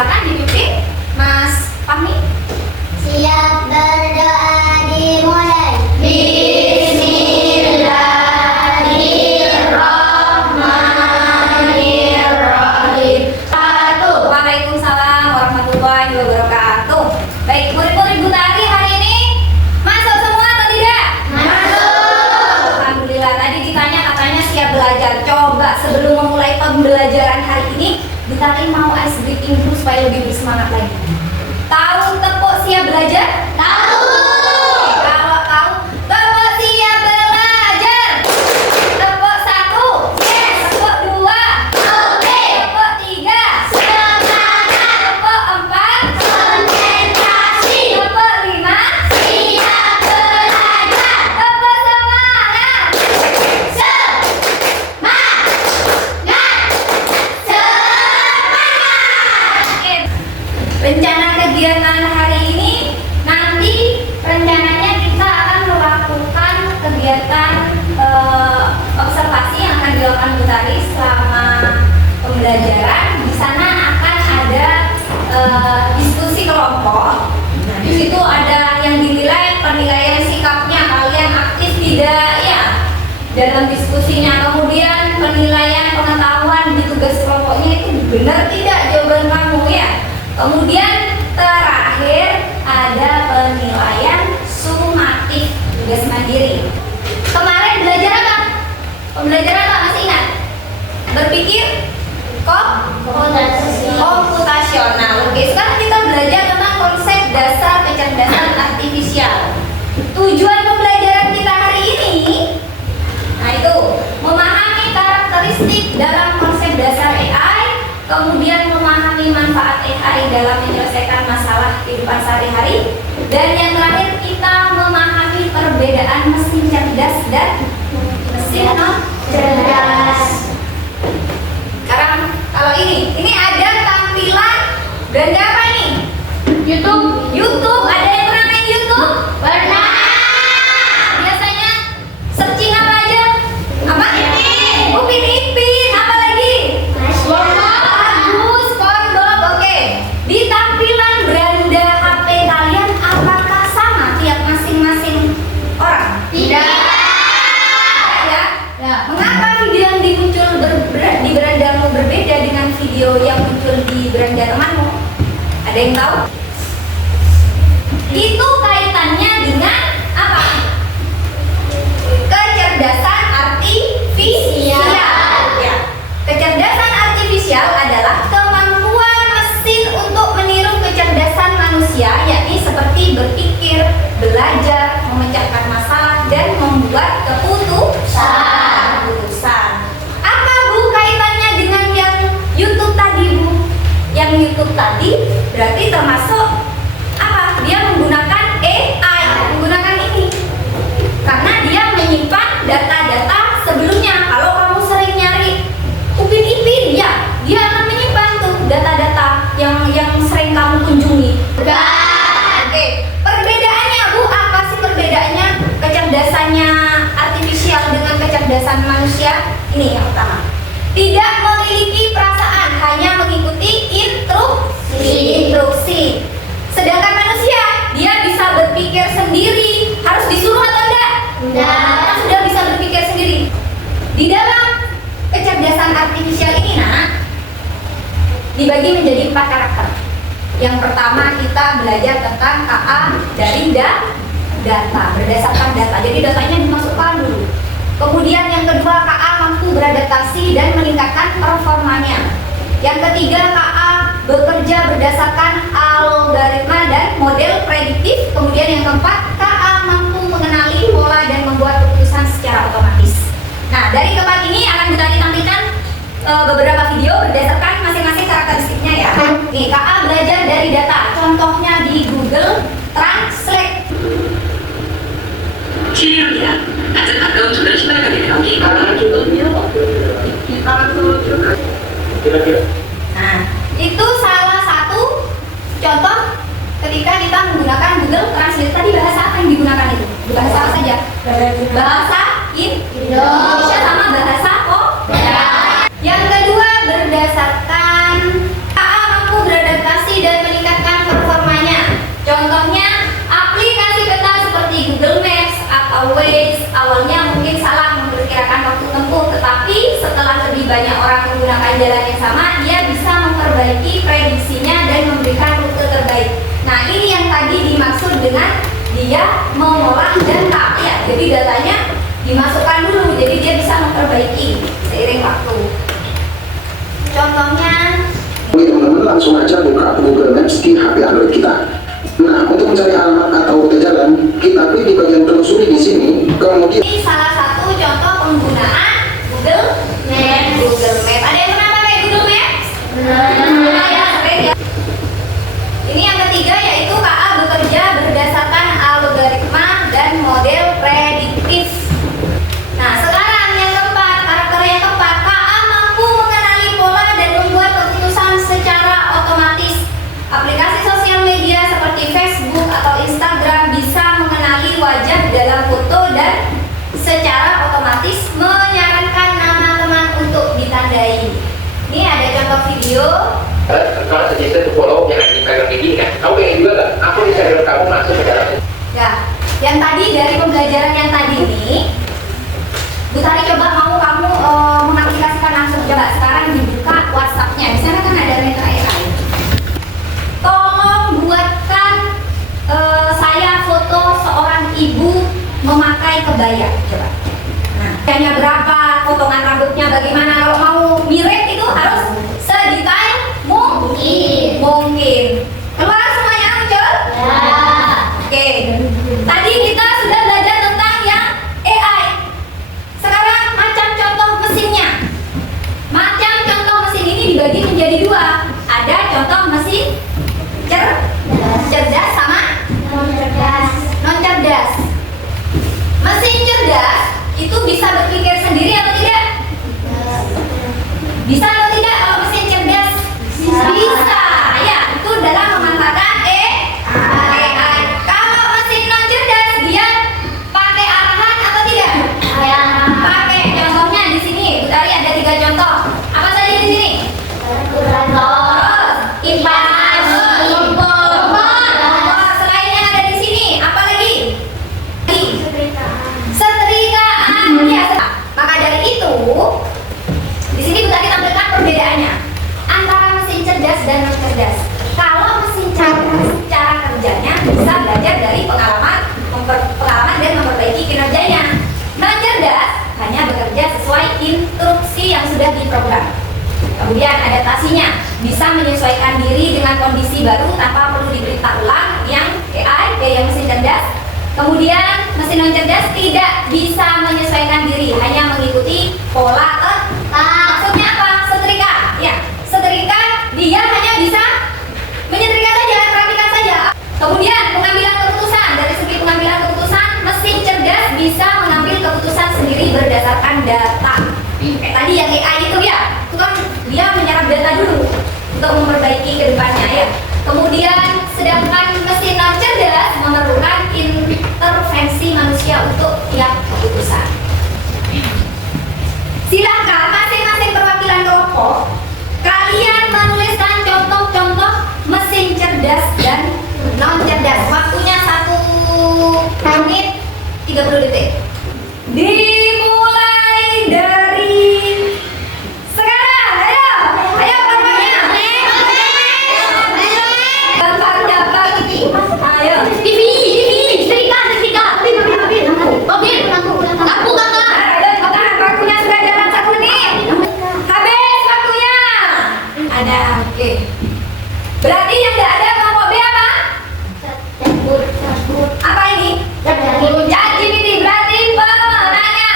Silakan dipimpin Mas Fahmi. Siap berdoa dimulai. Bismillahirrahmanirrahim. Waalaikumsalam warahmatullahi wabarakatuh. Baik, murid-murid Butari hari ini masuk semua atau tidak? Masuk. Alhamdulillah, tadi ditanya katanya siap belajar. Coba sebelum memulai pembelajaran hari ini, Butari mau ice breaking dulu supaya lebih bersemangat lagi. Tahu tepuk siap belajar? Tahu. Kalau tahu, tepuk siap belajar. Tepuk 1, yes. Tepuk 2, Oke. tepuk 3, Semangat. tepuk 4, Konsentrasi. tepuk 5, Siap belajar. tepuk semangat. Semangat. Semangat. Oke. Rencana kegiatan hari ini nanti rencananya kita akan melakukan kegiatan observasi yang akan dilakukan Butari selama pembelajaran. Di sana akan ada diskusi kelompok. Nah, di situ ada yang dinilai penilaian sikapnya, kalian aktif tidak ya dalam diskusinya. Kemudian penilaian pengetahuan di tugas kelompoknya itu benar tidak jawaban kamu ya. Kemudian terakhir ada penilaian sumatif tugas mandiri. Kemarin belajar apa? Pembelajaran apa masih ingat? Berpikir komputasional. Oke, sekarang kita belajar tentang konsep dasar kecerdasan artifisial. Tujuan pembelajaran kita hari ini, nah itu memahami karakteristik dalam konsep dasar AI, kemudian memahami manfaat AI dalam menyelesaikan masalah kehidupan sehari-hari, dan yang terakhir kita memahami perbedaan mesin cerdas dan mesin non cerdas. Sekarang kalau ini ada tampilan beranda apa ini? YouTube. Ada yang pernah main YouTube? Pernah. Biasanya searching apa aja? Apa? Ipin. Upin Ipin. Apa lagi? SpongeBob. Bagus, SpongeBob. Oke. Di tampilan beranda HP kalian apakah sama tiap masing-masing orang? Tidak. Ya. Ya. Mengapa video yang dimuncul di berandamu berbeda dengan video yang muncul di beranda temanmu? Ada yang tahu? Itu kaitannya dengan apa? Kecerdasan artifisial. Ya. Kecerdasan artifisial adalah kemampuan mesin untuk meniru kecerdasan manusia, yakni seperti berpikir, belajar, memecahkan masalah, dan membuat keputusan. Apa Bu kaitannya dengan yang YouTube tadi Bu? Yang YouTube tadi berarti termasuk apa? Dia menggunakan AI, menggunakan ini. Karena dia menyimpan data-data sebelumnya. Kalau kamu sering nyari Upin Ipin, ya, dia akan menyimpan tuh data-data yang sering kamu kunjungi. Oke, perbedaannya Bu, apa sih perbedaannya kecerdasannya artifisial dengan kecerdasan manusia? Ini yang pertama. Tidak memiliki perasaan, hanya mengikuti instruksi. Sedangkan manusia, dia bisa berpikir sendiri. Harus disuruh atau enggak? Enggak. Sudah bisa berpikir sendiri. Di dalam kecerdasan artifisial ini, dibagi menjadi 4 karakter. Yang pertama kita belajar tentang KA dari data, berdasarkan data. Jadi datanya dimasukkan dulu. Kemudian yang kedua KA mampu beradaptasi dan meningkatkan performanya. Yang ketiga KA bekerja berdasarkan algoritma dan model prediktif. Kemudian yang keempat KA mampu mengenali pola dan membuat keputusan secara otomatis. Nah, dari keempat ini akan kita tampilkan beberapa video berdasarkan masing-masing karakteristiknya ya. Nih, KA belajar dari data. Contohnya di Google Translate. 실력이야. 가장 가까운 전화 신발 가게 나오기. Nah, itu salah satu contoh ketika kita menggunakan Google Translate. Tadi bahasa apa yang digunakan itu? Bahasa apa saja? Bahasa Indonesia sama bahasa Korea. Yang kedua berdasarkan KA mampu beradaptasi always. Awalnya mungkin salah memperkirakan waktu tempuh, tetapi setelah lebih banyak orang menggunakan jalan yang sama, dia bisa memperbaiki prediksinya dan memberikan rute terbaik. Nah, ini yang tadi dimaksud dengan dia mengolah data ya. Jadi datanya dimasukkan dulu, jadi dia bisa memperbaiki seiring waktu. Contohnya, teman-teman langsung aja buka Google Maps di HP Android kita. Nah, untuk mencari alamat atau rute jalan, kita klik di bagian telusuri di sini. Kemudian ini salah satu contoh penggunaan Google Maps. Google Maps. Ada yang pernah pakai Google Maps? Pernah ya, sering ya. Ini yang ketiga yaitu KA bekerja berdasarkan algoritma dan model prediktif. Nah, sekarang yang keempat, karakter yang keempat, KA mampu mengenali pola dan membuat keputusan secara otomatis. Aplikasi sosial media seperti Facebook atau Instagram bisa mengenali wajah dalam foto dan secara otomatis menyarankan nama teman untuk ditandai. Ini ada contoh video. Kalau suggested to follow yang ada di Instagram ini kan, kamu pengen juga nggak? Aku Instagram kamu masuk ke dalam. Nah, yang tadi dari pembelajaran yang tadi ini, Bu Tari coba mau kamu mengaplikasikan langsung. Coba sekarang dibuka WhatsApp-nya. Di sana kan ada Metro AI. Tolong buatkan saya foto seorang ibu memakai kebaya. Coba. Nah, kayaknya berapa, potongan rambutnya bagaimana, kalau mau mirip itu harus sedetail mungkin. Keluar semuanya muncul? Ya. Oke. Tadi kita sudah belajar tentang yang AI. Sekarang macam contoh mesinnya. Macam contoh mesin ini dibagi menjadi dua. Ada contoh mesin cerdas sama non cerdas. Mesin cerdas itu bisa berpikir sendiri atau tidak? Bisa atau tidak kalau mesin cerdas? Bisa. Ya, itu dalam memanfaatkan AI. Kalau mesin non cerdas dia pakai arahan atau tidak? Pakai. Contohnya di sini, Bu Tari ada 3 contoh. Apa saja di sini? Selain yang ada di sini, apa lagi? Setrikaan. Ya. Maka dari itu, di sini Bu Tari tampilkan perbedaannya antara mesin cerdas dan non cerdas. Kalau mesin cerdas, cara kerjanya bisa belajar dari pengalaman dan memperbaiki kinerjanya. Non cerdas hanya bekerja sesuai instruksi yang sudah diprogram. Kemudian adaptasinya bisa menyesuaikan diri dengan kondisi baru tanpa perlu diberitahu ulang. Yang AI, yang mesin cerdas. Kemudian mesin non cerdas tidak bisa menyesuaikan diri, hanya mengikuti pola tetap. Maksudnya apa? Setrika. Ya, setrika dia hanya bisa menyetrika saja, perhatikan saja. Kemudian pengambilan keputusan, dari segi pengambilan keputusan, mesin cerdas bisa mengambil keputusan sendiri berdasarkan data. Kayak tadi yang AI itu ya, itu kan dia menyerap data dulu untuk memperbaiki ke depannya ya. Kemudian sedangkan mesin non cerdas memerlukan intervensi manusia untuk tiap keputusan. Silakan masing-masing perwakilan kelompok kalian menuliskan contoh-contoh mesin cerdas dan non cerdas. Waktunya 1 menit 30 detik. Dimulai dari sekarang. Ayo kelompoknya. Bapaknya pagi. Ayo. TV, setrika. Mobil, lampu kakak. Waktunya sudah jalan 1 menit. Habis waktunya. Ada, oke. Berarti yang tidak ada kelompok B apa? Apa ini? ChatGPT. Berarti pemenangnya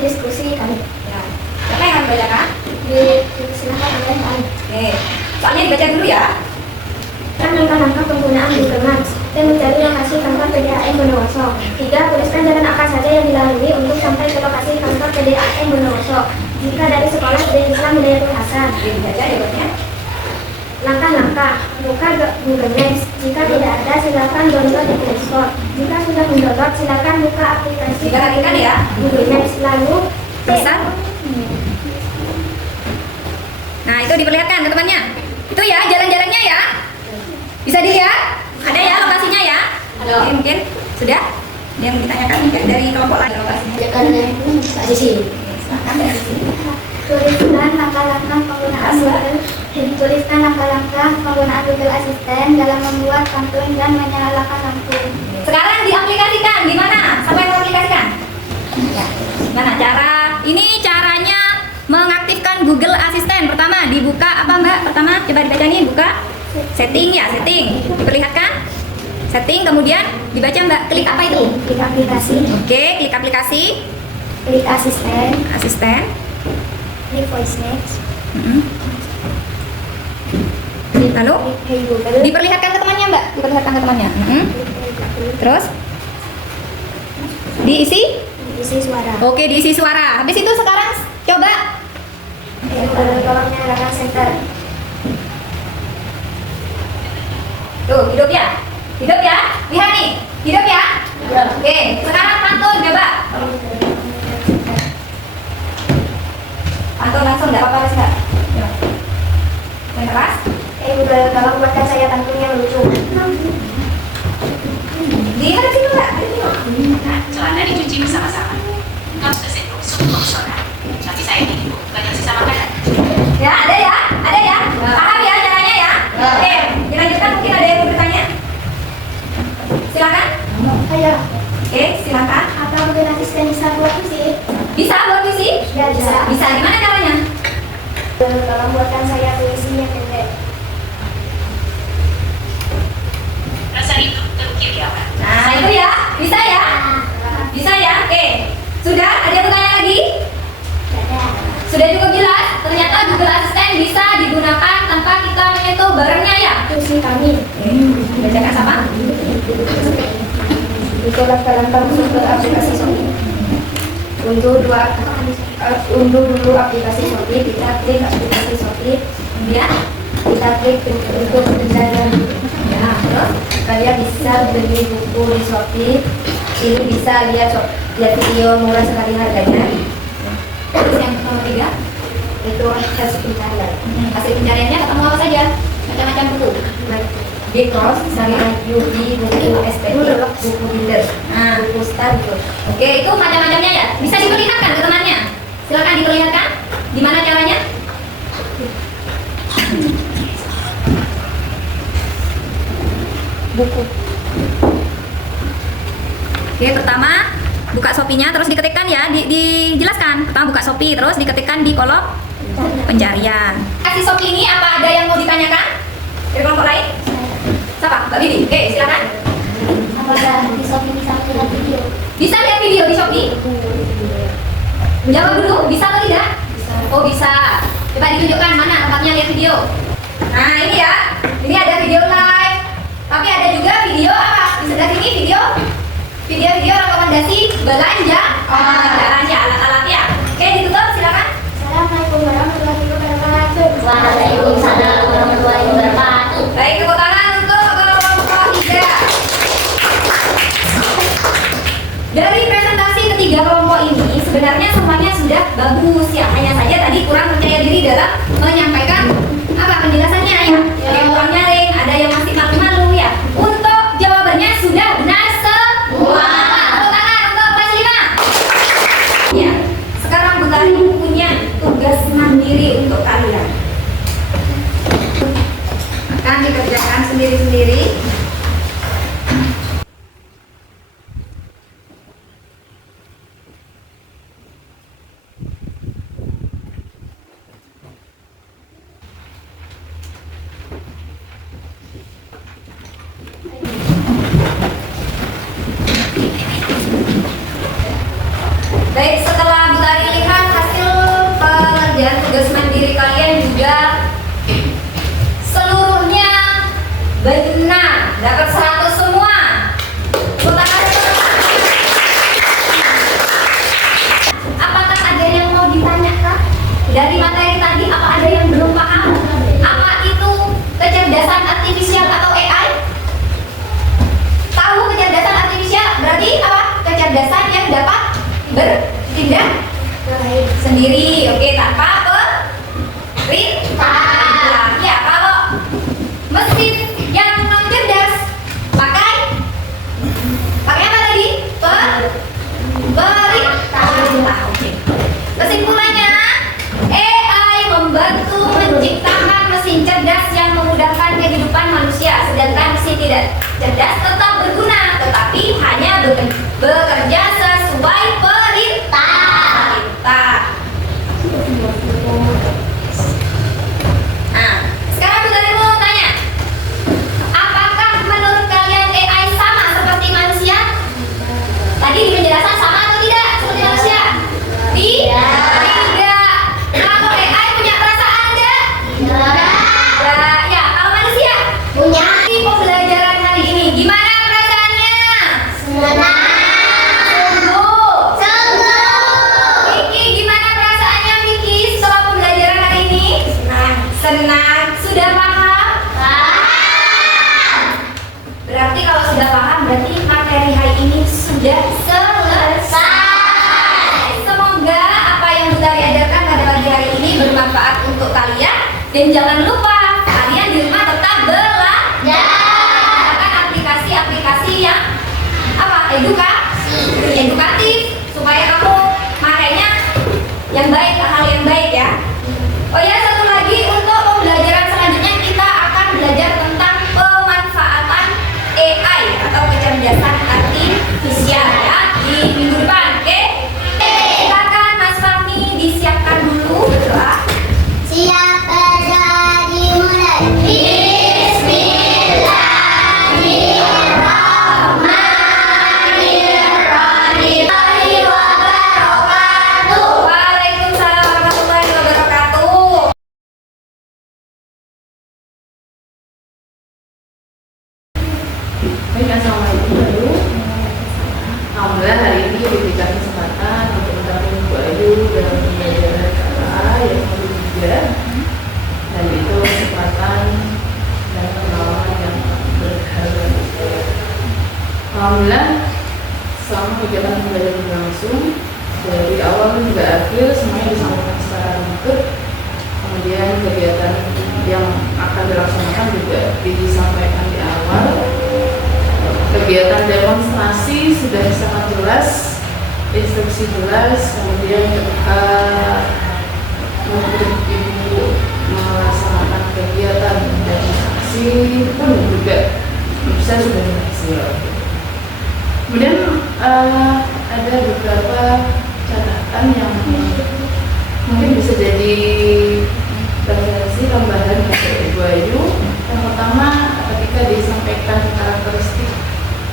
diskusi kami. Ya. Siapa yang akan membacakan? Silakan Anda yang kami. Oke. Soalnya dibaca dulu ya. Langkah-langkah penggunaan Google Maps dan mencari lokasi kantor PDAM Bondowoso. 3. Tuliskan jalan apa saja yang dilalui untuk sampai ke lokasi kantor PDAM Bondowoso. Jika dari sekolah Sri Islam Hidayatul Hasan. Dibaca jawabannya. Langkah-langkah, buka Google Maps. Jika tidak ada, silakan download di Play Store. Jika sudah mendownload, silakan buka aplikasi Diperhatikan ya. Google Maps. Lalu Bisa? Nah, itu diperlihatkan ke temannya. Itu ya jalan-jalannya ya. Bisa dilihat? Ada ya lokasinya ya? Ada. Oke, mungkin sudah. Yang ditanyakan mungkin dari kelompok lain lokasinya. di sini. Silakan dari sini. Tuliskan langkah-langkah penggunaan Google Assistant dalam membuat pantun dan menyalakan lampu. Sekarang diaplikasikan gimana? Siapa yang mengaplikasikan? Ya. Gimana cara? Ini caranya mengaktifkan Google Assistant. Pertama dibuka apa Mbak? Pertama coba dibaca nih, buka setting ya, setting. Diperlihatkan setting, kemudian dibaca Mbak, klik apa itu? Klik aplikasi, Oke, klik aplikasi, klik asisten, asisten. klik voice next, Lalu klik hey Google, diperlihatkan ke temannya Mbak, diperlihatkan ke temannya. Terus diisi? isi suara. Oke, diisi suara. Habis itu sekarang coba Tolong nyalakan center. tuh, hidup ya. Hidup ya. Lihat nih, hidup ya. Oke, sekarang pantun coba. Pantun langsung enggak apa-apa sih, Kak. Yang keras. Hey Google, tolong buatkan saya pantun yang lucu. Lihat di situ, Kak. Di situ. Celana dicuci bersama-sama. Kamu sudah sendok sup opsional. Tapi saya ini Bu, bukan yang sisa makanan. Ya, ada ya. Ada ya. Paham ya caranya ya? Oke, dilanjutkan, mungkin ada yang mau bertanya. Silakan. Ayo, Oke, silakan. apa Google Assistant bisa buat musik? Bisa buat puisi? Ya, bisa. Bisa. Gimana caranya? Tolong buatkan saya puisi yang pendek. Rasa rindu terukir di awal. Nah, itu ya. Bisa ya? Bisa ya? Oke. Sudah? Ada yang bertanya lagi? Sudah cukup jelas? Ternyata Google Assistant bisa digunakan tanpa kita menyentuh barangnya ya? Puisi kami. Bacakan siapa? Ditolak dalam super aplikasi Shopee. Unduh dulu aplikasi Shopee. Kita klik aplikasi Shopee. Kemudian? Kita klik untuk pencarian. Ya, terus? Kalian bisa beli buku di Shopee. Ini bisa lihat video murah sekali harganya. Terus yang nomor 3? Itu hasil pencarian. Hasil pencariannya ketemu apa saja? Macam-macam buku. Di Cross, sama Yuki, buku estetik, buku builder, Nah, buku star gitu. oke, itu macam-macamnya ya. Bisa diperlihatkan ke temannya. Silakan diperlihatkan. Gimana caranya? Buku. Oke, pertama buka Shopee-nya, terus diketikkan ya, dijelaskan. Pertama buka Shopee, terus diketikkan di kolom pencarian. Kasih Shopee ini apa ada yang mau ditanyakan dari kelompok lain? Siapa? Mbak Bibi. Oke, silakan. Apakah di Shopee bisa lihat video? Bisa lihat video di Shopee? Jawab dulu, bisa atau tidak? Bisa. Oh, bisa. Coba ditunjukkan mana tempatnya lihat video. Nah, ini ya. Ini ada video live. Tapi ada juga video apa? Di sebelah sini video rekomendasi belanja. Belanja alat-alatnya. Oke, ditutup silakan. Assalamualaikum warahmatullahi wabarakatuh. Waalaikumsalam warahmatullahi wabarakatuh. Baik, tepuk tangan untuk kelompok 3. Dari presentasi ketiga kelompok ini sebenarnya semuanya sudah bagus ya. Hanya saja tadi kurang percaya diri dalam menyampaikan apa penjelasannya ya. Ada yang kurang nyaring, ada yang masih malu-malu ya. Untuk jawabannya sudah benar semua. Tepuk tangan untuk kelas 5. Ya, sekarang Butari punya tugas mandiri untuk kalian. Akan dikerjakan sendiri-sendiri. sendiri, oke, tanpa perintah. Ya, kalau mesin yang non cerdas pakai apa tadi? Perintah. Oke. Kesimpulannya, AI membantu menciptakan mesin cerdas yang memudahkan kehidupan manusia, sedangkan mesin tidak cerdas tetap berguna, tetapi hanya bekerja sesuai perintah. Nah, sekarang Bunda Ril mau tanya, apakah menurut kalian AI sama seperti manusia? Tadi di penjelasan sama atau tidak seperti manusia? Tidak. Kalau AI punya perasaan enggak? Enggak. Ya, kalau manusia? Punya. Di pembelajaran hari ini, gimana perasaannya? Senang. Vicky, gimana perasaannya Vicky setelah pembelajaran hari ini? Senang. Sudah paham? Berarti kalau sudah paham, berarti materi hari ini sudah selesai. Semoga apa yang Bunda Ri ajarkan pada pagi hari ini bermanfaat untuk kalian. Dan jangan lupa, kalian di rumah tetap belajar. Gunakan aplikasi-aplikasi yang edukatif, supaya kamu makainya yang baik, hal yang baik ya. Oh ya, satu lagi, untuk pembelajaran selanjutnya kita akan belajar tentang pemanfaatan AI atau kecerdasan artifisial ya di minggu depan, oke? Silakan Mas Fahmi disiapkan dulu doa. Siap kerja dimulai. Waalaikumsalam warahmatullahi wabarakatuh. Baik, assalamualaikum Ayu. Alhamdulillah hari ini diberikan kesempatan untuk bertemu Bu Ayu dalam pembelajaran KA yang ketiga, dan itu kesempatan dan pengalaman yang berharga. Alhamdulillah selama kegiatan pembelajaran berlangsung dari awal hingga akhir semuanya disampaikan secara lengkap. Kemudian kegiatan yang akan dilaksanakan juga disampaikan di awal. Kegiatan demonstrasi sudah sangat jelas, instruksi jelas, kemudian ketika Menteri Ibu melaksanakan kegiatan demonstrasi pun juga bisa sudah berhasil. Kemudian ada beberapa catatan yang mungkin bisa jadi referensi tambahan untuk Ibu Ayu. Yang pertama, ketika disampaikan karakteristik,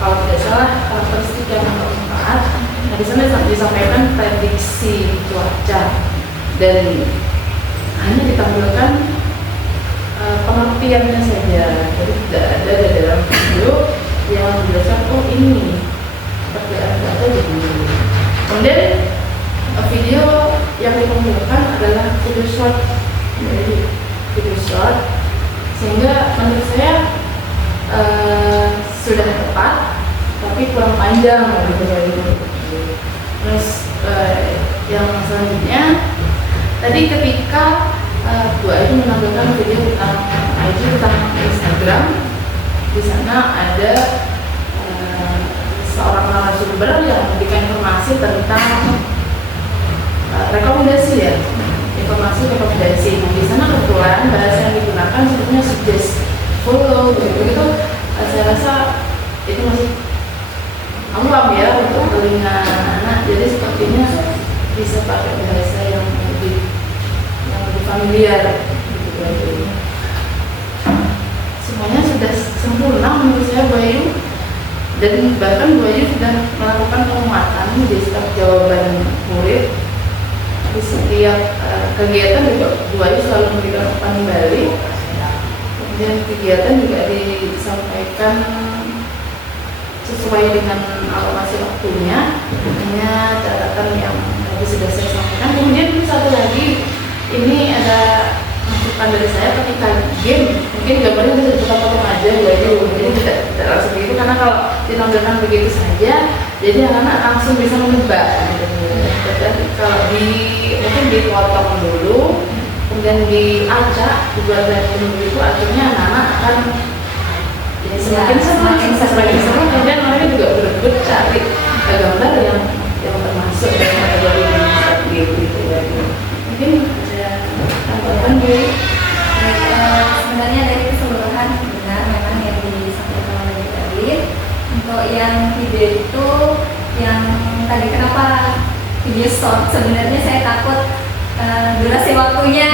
kalau tidak salah karakteristik yang keempat, nah di sana disampaikan prediksi cuaca dan hanya ditampilkan pengertiannya saja, jadi tidak ada di dalam video yang menjelaskan oh ini perkiraan cuaca begini. Kemudian video yang ditampilkan adalah video short, jadi video short, sehingga menurut saya sudah tepat tapi kurang panjang gitu. Terus yang selanjutnya tadi ketika Bu Ayu menampilkan video tentang IG tentang Instagram, di sana ada seorang narasumber yang memberikan informasi tentang rekomendasi ya, rekomendasi. Nah, di sana kebetulan bahasa yang digunakan sebetulnya suggest, follow, begitu. Saya rasa itu masih awam ya untuk telinga anak, jadi sepertinya bisa pakai bahasa yang lebih familiar gitu. Semuanya sudah sempurna menurut saya Bu Ayu, dan bahkan Bu Ayu sudah melakukan penguatan di setiap jawaban murid. Di setiap kegiatan juga Bu Ayu selalu memberikan umpan balik. Kemudian kegiatan juga disampaikan sesuai dengan alokasi waktunya, hanya catatan yang tadi sudah saya sampaikan. Kemudian satu lagi, ini ada masukan dari saya ketika game, mungkin gambarnya bisa dipotong-potong aja jadi tidak langsung begitu, karena kalau ditampilkan begitu saja jadi anak-anak langsung bisa menebak gitu. Dan kalau mungkin di dipotong dulu, kemudian diacak, dibuat dari dulu itu akhirnya anak-anak akan jadi semakin seru, kemudian mereka juga berebut cari gambar yang termasuk dalam kategori gitu ya. Mungkin ada tanggapan Bu? Sebenarnya dari keseluruhan benar memang yang disampaikan oleh Bu Erlin. Untuk yang video itu yang tadi kenapa video short, sebenarnya saya takut durasi waktunya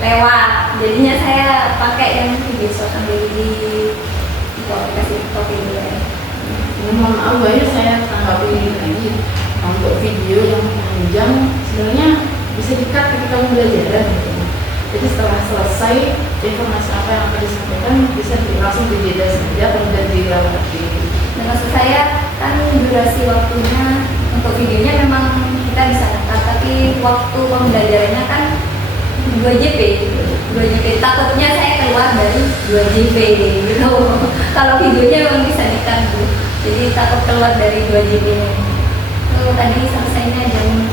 lewat, jadinya saya pakai yang video short sambil di aplikasi TikTok ini ya. Mohon maaf banyak saya tanggapi lagi untuk video yang panjang sebenarnya bisa di-cut ketika pembelajaran gitu. Jadi setelah selesai informasi apa yang akan disampaikan bisa langsung dijeda saja kemudian diulang lagi. Dan maksud saya kan durasi waktunya untuk videonya memang kita bisa cut, tapi waktu pembelajarannya kan 2 JP. Takutnya saya keluar dari 2 JP gitu. Kalau videonya memang bisa di-cut, jadi takut keluar dari 2 JP nya. Itu tadi selesainya jam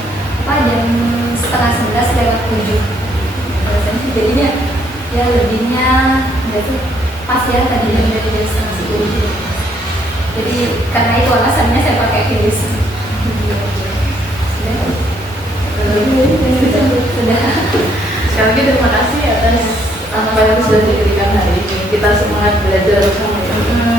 10:30 lewat 7. Jadinya ya lebihnya berarti pas ya tadi dari jam 9:30. Jadi karena itu alasannya saya pakai video aja. Sudah. Sekali lagi terima kasih atas apa yang sudah diberikan hari ini. Kita semangat belajar bersama.